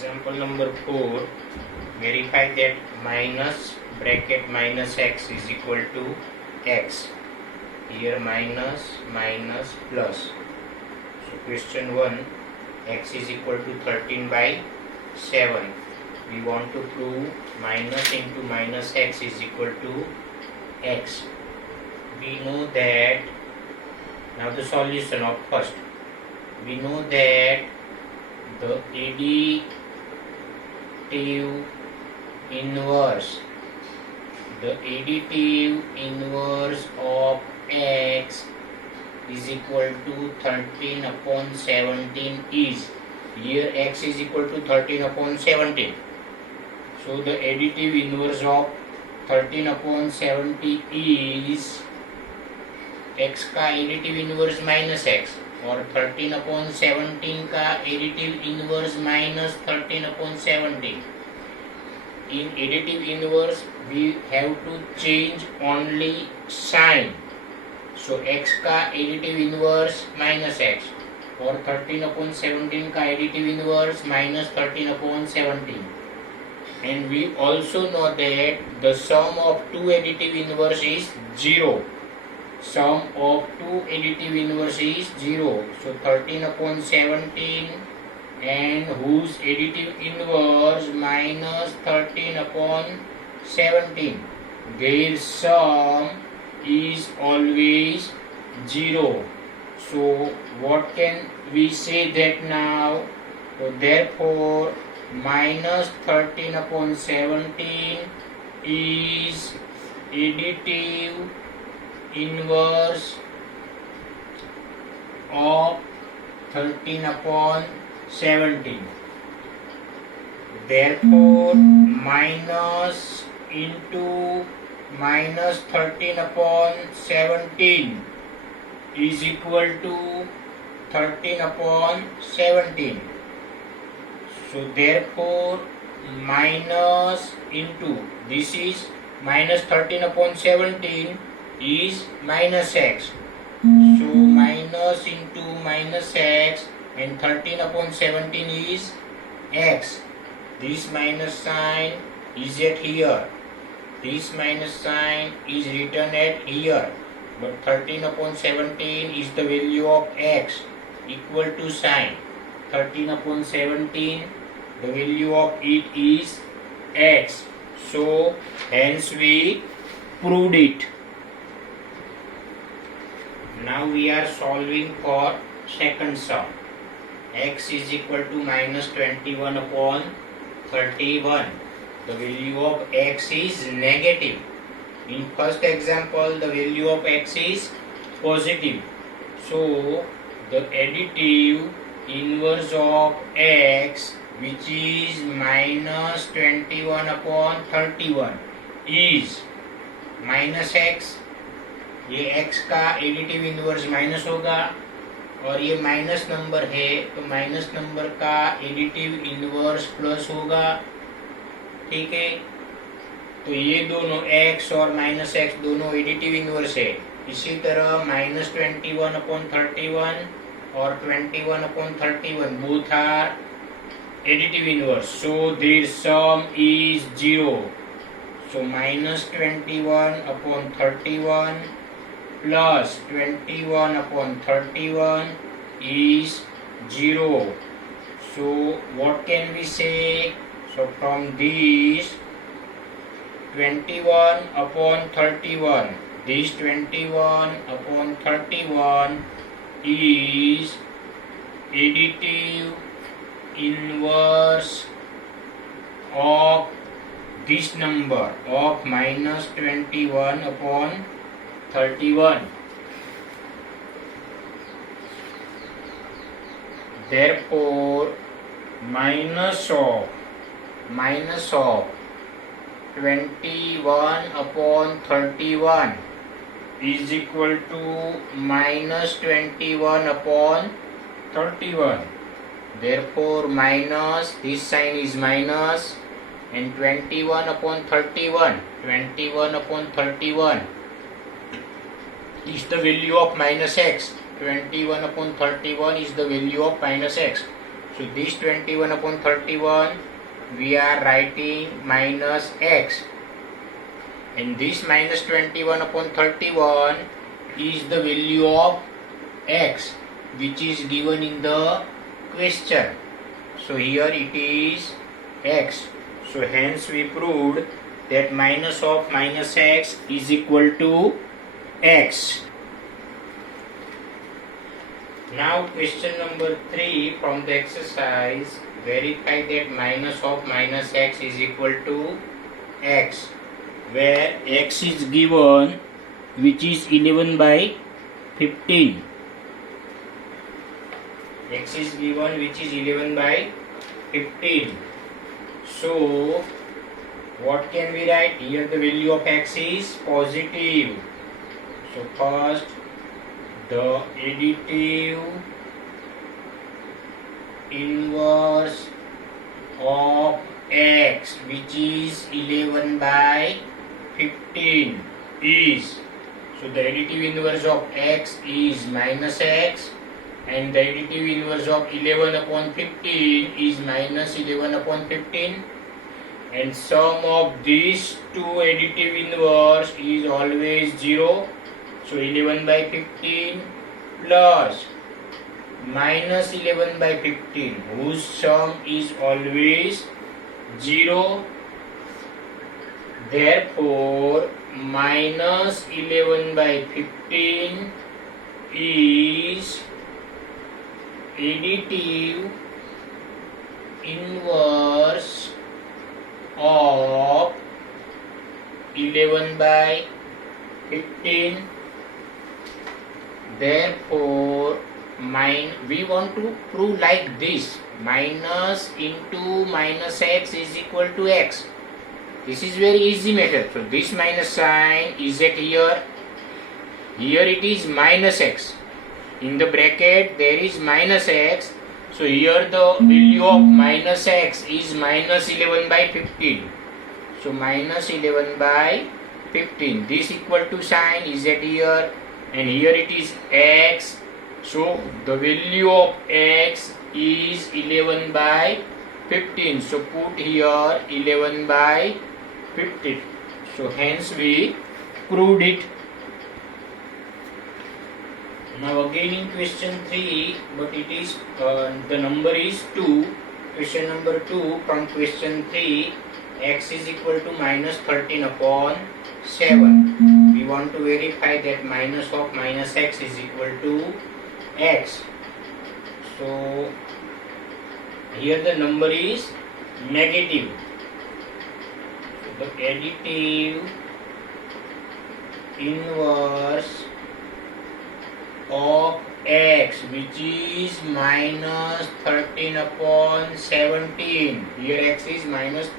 Example number 4, verify that minus bracket minus x is equal to x. Here minus minus plus. So question 1, x is equal to 13 by 7. We want to prove minus into minus x is equal to x. We know that, now the solution of first. We know that the additive inverse of x is equal to 13 upon 17 is, here x is equal to 13 upon 17. So the additive inverse of 13 upon 70 is x का additive inverse minus x, और 13 upon 17 का additive inverse minus 13 upon 17. In additive inverse we have to change only sign. So x का additive inverse minus x और 13 upon 17 का additive inverse minus 13 upon 17. And we also know that the sum of two additive inverse is 0. Sum of two additive inverse is 0. So 13 upon 17 and whose additive inverse minus 13 upon 17. Their sum is always 0. So what can we say that now? So therefore minus 13 upon 17 is additive inverse of 13 upon 17. Therefore minus into minus 13 upon 17 is equal to 13 upon 17. So therefore minus into, this is minus 13 upon 17 is minus x. So minus into minus x and 13 upon 17 is x. This minus sign is at here. This minus sign is written at here. But 13 upon 17 is the value of x, equal to sign. 13 upon 17, the value of it is x. So hence we proved it. Now we are solving for second sum. X is equal to minus 21 upon 31. The value of x is negative. In first example, the value of x is positive. So the additive inverse of x, which is minus 21 upon 31, is minus x. ये x का additive inverse minus होगा और ये minus number है तो minus number का additive inverse plus होगा. ठीक है, तो ये दोनों x और माइनस x दोनों एडिटिव इनवर्स है. इसी तरह माइनस 21 अपॉन 31 और 21 upon 31 both are additive inverse. So their sum is 0. So minus 21 upon 31 plus 21 upon 31 is 0. So what can we say? So from this 21 upon 31, this 21 upon 31 is additive inverse of this number of minus 21 upon 31. Therefore minus of 21 upon 31 is equal to minus 21 upon 31. Therefore minus, this sign is minus, and 21 upon 31 is the value of minus x. 21 upon 31 is the value of minus x. So this 21 upon 31 we are writing minus x, and this minus 21 upon 31 is the value of x which is given in the question. So here it is x. So hence we proved that minus of minus x is equal to x. Now question number 3 from the exercise, verify that minus of minus x is equal to x, where x is given which is 11 by 15. X is given which is 11 by 15. So what can we write? Here the value of x is positive. So first the additive inverse of x which is 11 by 15 is, so the additive inverse of x is minus x, and the additive inverse of 11 upon 15 is minus 11 upon 15, and sum of these two additive inverse is always 0. So 11 by 15 plus minus 11 by 15 whose sum is always 0. Therefore minus 11 by 15 is additive inverse of 11 by 15. Therefore we want to prove like this: minus into minus x is equal to x. This is very easy method. So this minus sign is at here. Here it is minus x. In the bracket there is minus x. So here the value of minus x is minus 11 by 15. So minus 11 by 15. This equal to sign is at here, and here it is x. So the value of x is 11 by 15. So put here 11 by 15. So hence we proved it. Now again in question 3, but it is the number is 2. Question number 2 from question 3, x is equal to minus 13 upon 7. We want to verify that minus of minus x is equal to x. So here the number is negative. So the additive inverse of x which is minus 13 upon 17, here x is minus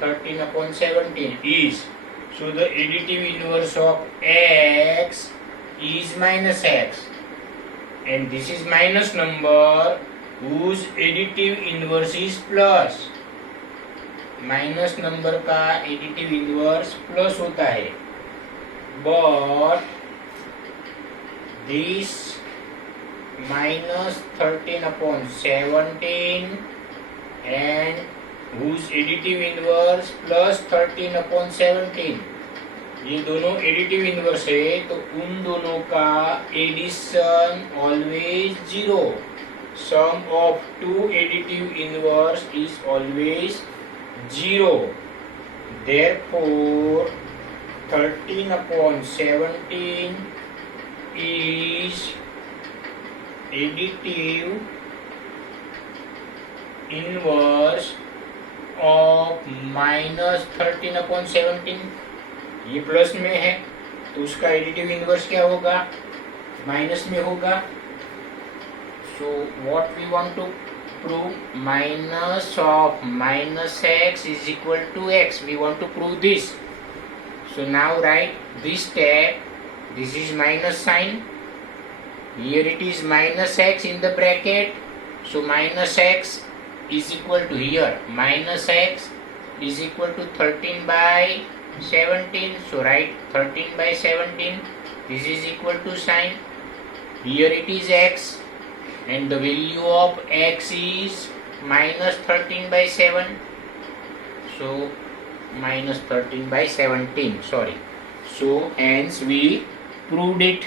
13 upon 17 is, so the additive inverse of x is minus x, and this is minus number whose additive inverse is plus. Minus number का additive inverse plus होता है, but this minus 13 upon 17 and whose additive inverse plus 13 upon 17, ये दोनों additive inverse है, तो उन दोनों का addition always 0. Sum of two additive inverse is always 0. Therefore 13 upon 17 is additive inverse of minus 13 upon 17. ये प्लस में है तो उसका एडिटिव इनवर्स क्या होगा, माइनस में होगा. So what we want to prove, minus of minus x is equal to x. We want to prove this. So now write this step. This is minus sign. Here it is minus x in the bracket. So minus x is equal to, here minus x is equal to 13 by 17. So write 13 by 17. This is equal to sign. Here it is x, and the value of x is minus 13 by 7. So minus 13 by 17, sorry. So hence we proved it.